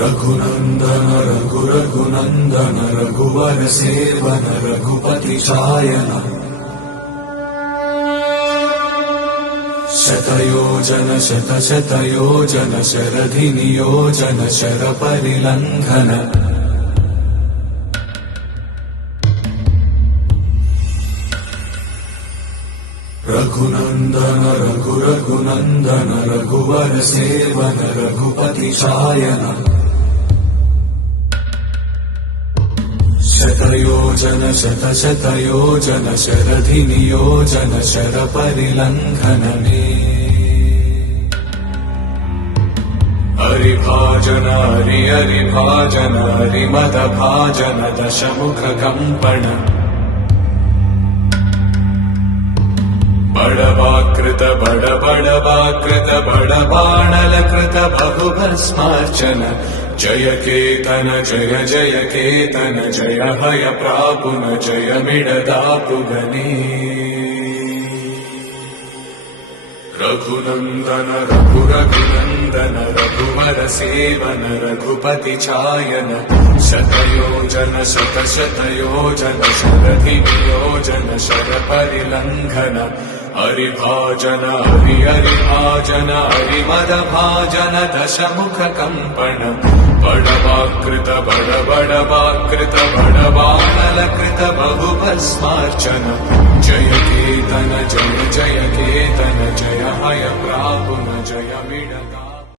रघुनन्दन रघुनन्दन रघुवर seven Raghupati चायन शतयोजन शतशतयोजन शरधि नियोजन sir परिलंघन Raghunandan Raghunandan रघुवर seven Raghupati चायन शतयोजन शतशतयोजन शरधि नियोजन sir परिलंघन हरिभाजन हरिभाजन हरिमद भाजन दशमुख कंपन बड़वाकृत बड़वाकृत बड़बाणलकृत बहुभस्मार्चन जय केतन जय जय केतन जय हय प्रापुन जय मिडदापुगने रघुनन्दन रघुनन्दन रघुवर सेवन रघुपति चायन शतयोजन शतशतयोजन शरधि नियोजन शर परिलंघन हरिभाजन हरिभाजन हरिमद भाजन दशमुख कंपन बड़वाकृत बड़वाकृत बड़बाणलकृत बहुभस्मार्चन जय केतन जय जय केतन जय हय प्रापुन जय मिडदा